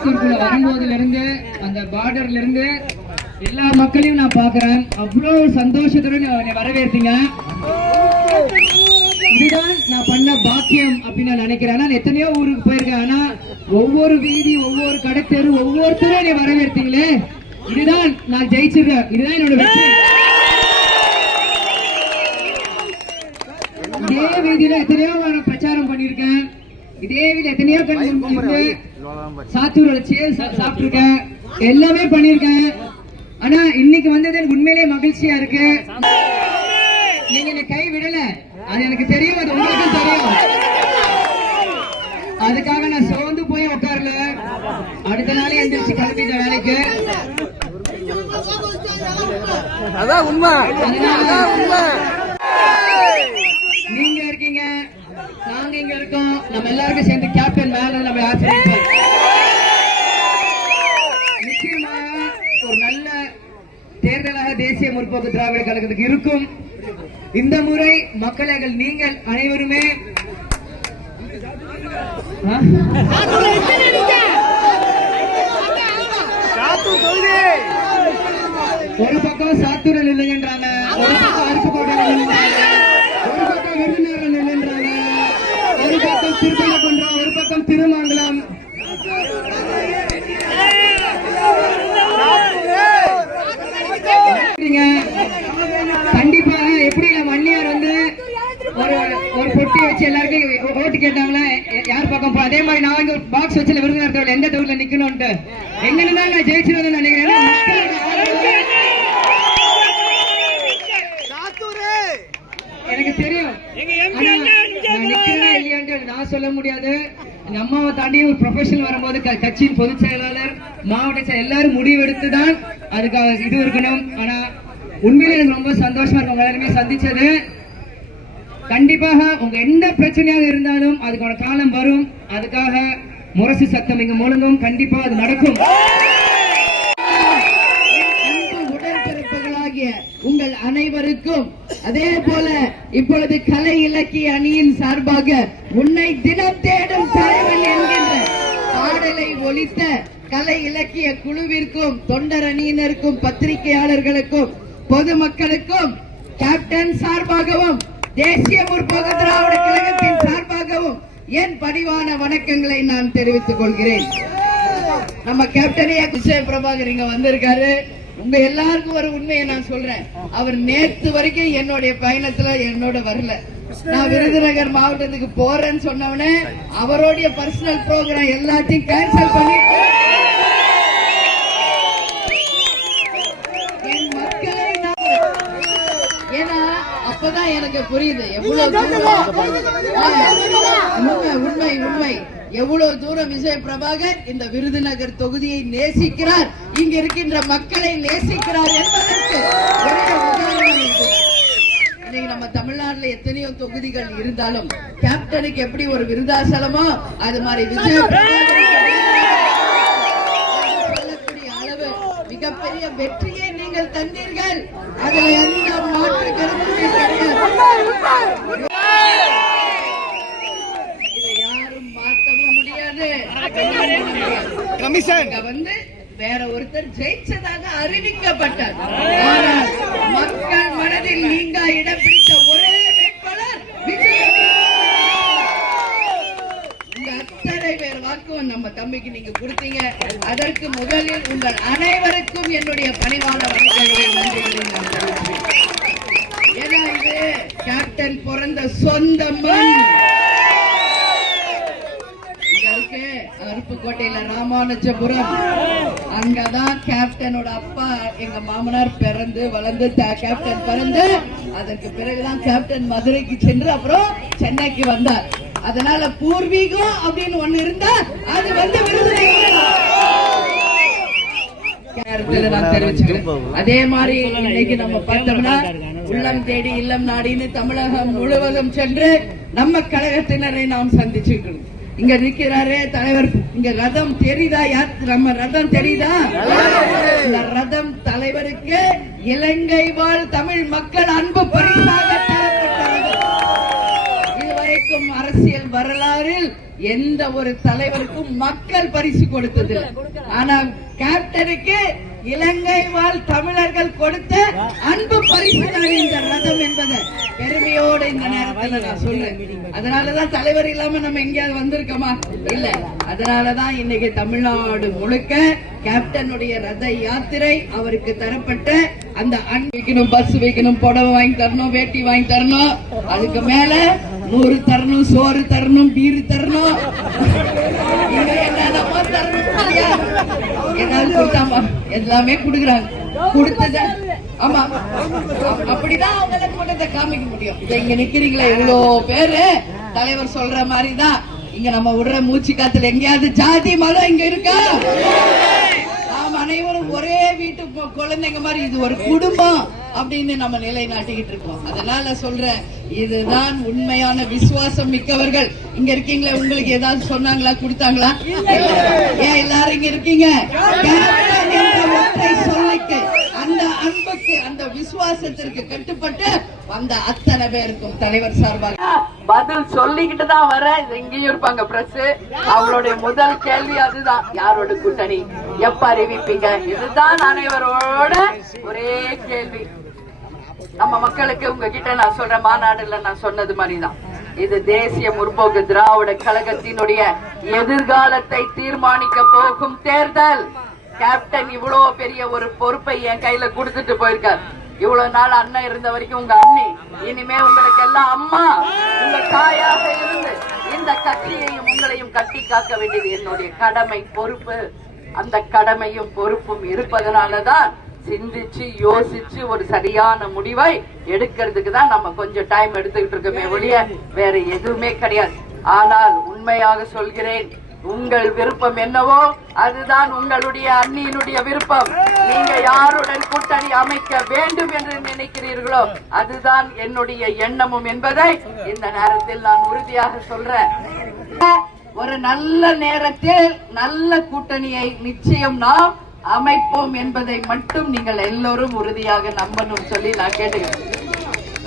சாத்தூருக்குள்ள வரும்போதுல இருந்து அந்த பார்டர்ல இருந்து எல்லா மக்களையும் நான் பாக்குறேன். அவ்வளவு சந்தோஷத்துடன் வரவேற்பீங்க. இதுதான் நான் பண்ண பாக்கியம் அப்படின்னு நான் நினைக்கிறேன். நான் எத்தனையோ ஊருக்கு போயிருக்கேன். ஆனா ஒவ்வொரு வீதி, ஒவ்வொரு கடத்தெரு, ஒவ்வொருத்தரும் என்னை வரவேற்பீங்களே, இதுதான் நான் ஜெயிச்சிருக்கேன். இதுதான் என்னோட வெற்றி. இதே வீதியில எத்தனையோ பிரச்சாரம் பண்ணிருக்கேன். இதே வீதியில எத்தனையோ சாத்தூரோட சேல் சாப்பிட்டிருக்கேன். எல்லாமே பண்ணிருக்கேன். ஆனா இன்னைக்கு வந்தது எனக்கு உண்மையிலேயே மகிழ்ச்சியா இருக்கு. நீங்க என்ன கை விடல, அது எனக்கு தெரியும், அது உங்களுக்கும் தெரியும். அதுக்காக நான் சோர்ந்து போய் உட்காரல. அடுத்த நாளே எந்திரிச்சு கிளம்பிட்ட வேலைக்கு. அதான் உண்மை. நீங்க இருக்கீங்க, நாங்க இங்க இருக்கோம். நம்ம எல்லாருக்கும் சேர்ந்து கேப்டன் மேல நம்ம ஆசீர்வதிப்போம். நிச்சயமாக ஒரு நல்ல தேர்தலாக தேசிய முற்போக்கு திராவிட கழகத்துக்கு இருக்கும். இந்த முறை மக்கள் நீங்கள் அனைவருமே ஒரு பக்கம் சாத்தூரில் இல்லைன்றாங்க, ஒரு பக்கம் அருப்புக்கோட்டையில் இல்லைன்றாங்க, ஒரு பக்கம் விருதுநகரில் இல்லைன்றாங்க, ஒரு பக்கம் திருப்பரங்குன்றம், ஒரு பக்கம் திருமங்கலம். கண்டிப்பாக எப்படி நம்ம அண்ணியார் வந்து ஒரு பொட்டி வச்சு எல்லாருக்கும் ஓட்டு கேட்டாங்களா யார் பக்கம், அதே மாதிரி நான் இங்க பாக்ஸ் வச்சு விருதுநகர் எந்த தொகுதியில நிக்கணும்ட்டு எங்கன்னு நான் ஜெயிச்சிருவேன் நினைக்கிறேன். எனக்கு தெரியும் இல்லையான்ட்டு நான் சொல்ல முடியாது. எங்க அம்மாவை தாண்டி ஒரு ப்ரொஃபஷனல் வரும்போது கட்சியின் பொதுச் செயலாளர், மாவட்ட செயலர் எல்லாரும் முடிவெடுத்துதான் அதுக்காக இது இருக்கணும். ஆனா உண்மையில எனக்கு ரொம்ப சந்தோஷமா இருக்கும் உங்க எல்லாருமே சந்திச்சது. கண்டிப்பாக உங்க எந்த பிரச்சனையாக இருந்தாலும் அதுக்கான காலம் வரும். அதுக்காக முரசு சத்தம் இங்க முழங்கும். கண்டிப்பா அது நடக்கும். உடன்பிறப்புகளாகிய உங்கள் அனைவருக்கும் அதே போல இப்பொழுது கலை இலக்கிய அணியின் சார்பாக உன்னை தினம் தேடும் தலைவன் என்கின்ற பாடலை ஒலித்த கலை இலக்கிய குழுவிற்கும், தொண்டர் அணியினருக்கும், பத்திரிகையாளர்களுக்கும், பொதுமக்களுக்கும் கேப்டன் சார்பாகவும் தேசிய முற்போக்கு திராவிட கழகத்தின் சார்பாகவும் என் பணிவான வணக்கங்களை நான் தெரிவித்துக் கொள்கிறேன். நம்ம கேப்டனையா விஜய் பிரபாகர் இங்க வந்திருக்காரு. உங்க எல்லாருக்கும் ஒரு உண்மையை நான் சொல்றேன். அவர் நேத்து வரைக்கும் என்னுடைய பயணத்துல என்னோட வரல. நான் விருதுநகர் மாவட்டத்துக்கு போறேன்னு சொன்னவனே அவருடைய பர்சனல் ப்ரோக்ராம் எல்லாத்தையும் கேன்சல் பண்ணி என் மக்களை ஏன்னா அப்பதான் எனக்கு புரியுது எவ்வளவு உண்மை உண்மை எவ்வளவு தூரம் விஜய் பிரபாகர் இந்த விருதுநகர் தொகுதியை நேசிக்கிறார், இங்க இருக்கின்ற மக்களை நேசிக்கிறார் என்பதற்கு இன்னைக்கு நம்ம தமிழ்நாட்டுல எத்தனையோ தொகுதிகள் இருந்தாலும் கேப்டனுக்கு எப்படி ஒரு விருதாசலமோ அது மாதிரி விஜய் பிரபாகர் சொல்லக்கூடிய அளவு மிகப்பெரிய வெற்றியை நீங்கள் தந்தீர்கள். அதுல எந்த மாற்று கருத்துமே கிடையாது. வந்து வேற ஒருத்தர் ஜெயிச்சதாக அறிவிக்கப்பட்டார். மக்கள் மனதில் நீங்க இடம் பிடித்த ஒரே வேட்பாளர் விஜய். உங்க அத்தனை பேர் வாக்கும் நம்ம தம்பிக்கு நீங்க கொடுத்தீங்க. அதற்கு முதலில் உங்கள் அனைவருக்கும் என்னுடைய பணிவான வணக்கங்களை நன்றிகளை நான் தெரிவிக்கிறேன். ஏன்னா இது கேப்டன் பிறந்த சொந்த மண். அருப்புக்கோட்டையில ராமானுஜபுரம், அங்கதான் கேப்டனோட அப்பா எங்க மாமனார் பிறந்து வளர்ந்து கேப்டன் பிறந்து அதற்கு பிறகுதான் கேப்டன் மதுரைக்கு சென்று அப்புறம் சென்னைக்கு வந்தார். அதனால பூர்வீகம் அப்படின்னு ஒண்ணு இருந்தா அது வந்து விருதுநகர் நான் தெரிவிச்சுக்கிறேன். அதே மாதிரி இன்னைக்கு நம்ம பார்த்தோம்னா உள்ளம் தேடி இல்லம் நாடின்னு தமிழகம் முழுவதும் சென்று நம்ம கழகத்தினரை நாம் சந்திச்சுக்கணும். இங்க நிக்கிறாரு தலைவர். இங்க ரதம் தெரியுதா? நம்ம ரதம் தெரியுதா? இந்த ரதம் தலைவருக்கு இலங்கை வாழ் தமிழ் மக்கள் அன்பு பரிசாக தரப்பட்டது. இதுவரை இதுவரைக்கும் அரசியல் வரலாறில் எந்த ஒரு தலைவருக்கும் மக்கள் பரிசு கொடுத்தது. ஆனா கேப்டனுக்கு இலங்கை வாழ் தமிழர்கள் கொடுத்த அன்பு பரிசு இந்த ரதம் என்பதை பெருமையோடு இந்த நேரத்தில் நான் சொல்றேன். அதனாலதான் தலைவர் இல்லாம நம்ம எங்கேயாவது வந்திருக்கோமா? இல்ல. அதனாலதான் இன்னைக்கு தமிழ்நாடு முழுக்க கேப்டனுடைய ரத யாத்திரை, அவருக்கு தரப்பட்ட அந்த அன்பு வைக்கணும், பஸ் வைக்கணும், புடவை வாங்கி தரணும், வேட்டி வாங்கி தரணும், அதுக்கு மேல 100 தரணும், சோறு தரணும், பீர் தரணும், என்னென்னமோ தரணும். ஏதாவது கொடுத்தாமா? எல்லாமே கொடுக்குறாங்க. கொடுத்தத ஆமா, அப்படிதான் அவங்கள கூட்டத்தை காமிக்க முடியும். இங்க நிக்கிறீங்களா எவ்வளவு பேரு, தலைவர் சொல்ற மாதிரிதான் இங்க நம்ம விடுற மூச்சு காத்துல எங்கேயாவது ஜாதி மதம் இங்க இருக்கா? நாம் அனைவரும் ஒரே வீட்டு குழந்தைங்க மாதிரி, இது ஒரு குடும்பம் அப்படின்னு நம்ம நிலைநாட்டிக்கிட்டு இருக்கோம். அதனால சொல்றேன், இதுதான் உண்மையான விசுவாசம் மிக்கவர்கள். இங்க இருக்கீங்களா? உங்களுக்கு ஏதாவது சொன்னாங்களா, கொடுத்தாங்களா? ஏன் எல்லாரும் இங்க இருக்கீங்க? சொல்லிக்கு, அந்த அன்புக்கு, அந்த விசுவாசத்திற்கு கட்டுப்பட்டு வந்த அத்தனை பேருக்கும் தலைவர் சார்பாக பதில் சொல்லிக்கிட்டு தான் வர. இங்கேயும் இருப்பாங்க பிரஸ். அவங்களுடைய முதல் கேள்வி அதுதான், யாரோட கூட்டணி, எப்ப அறிவிப்பீங்க? இதுதான் அனைவரோட ஒரே கேள்வி. நம்ம மக்களுக்கு உங்ககிட்ட நான் சொல்ற மாநாடுல நான் சொன்னது மாதிரிதான், இது தேசிய முற்போக்கு திராவிட கழகத்தினுடைய எதிர்காலத்தை தீர்மானிக்க போகும் தேர்தல். கேப்டன் இவ்வளவு பெரிய ஒரு பொறுப்பை என் கையில கொடுத்துட்டு போயிருக்கார். இவ்வளவு நாள் அண்ணன் இருந்த வரைக்கும் உங்க அண்ணி, இனிமே உங்களுக்கு எல்லாம் அம்மா, உங்க தாயாக இருந்து இந்த கட்சியையும் உங்களையும் கட்டி காக்க வேண்டியது என்னுடைய கடமை, பொறுப்பு. அந்த கடமையும் பொறுப்பும் இருப்பதனாலதான் சிந்திச்சு யோசிச்சு ஒரு சரியான முடிவை எடுக்கிறதுக்கு தான் நம்ம கொஞ்சம் டைம் எடுத்துக்கிட்டு இருக்கோமே ஒழிய வேற எதுவுமே கிடையாது. ஆனால் உண்மையாக சொல்கிறேன், உங்கள் விருப்பம் என்னவோ அதுதான் உங்களுடைய அண்ணியினுடைய விருப்பம். நீங்க யாருடன் கூட்டணி அமைக்க வேண்டும் என்று நினைக்கிறீர்களோ அதுதான் என்னுடைய எண்ணமும் என்பதை இந்த நேரத்தில் நான் உறுதியாக சொல்றேன். ஒரு நல்ல நேரத்தில் நல்ல கூட்டணியை நிச்சயம் நாம் அமைப்போம் என்பதை மட்டும் நீங்கள் எல்லோரும் உறுதியாக நம்பணும் சொல்லி நான் கேட்டுக்கிறேன்.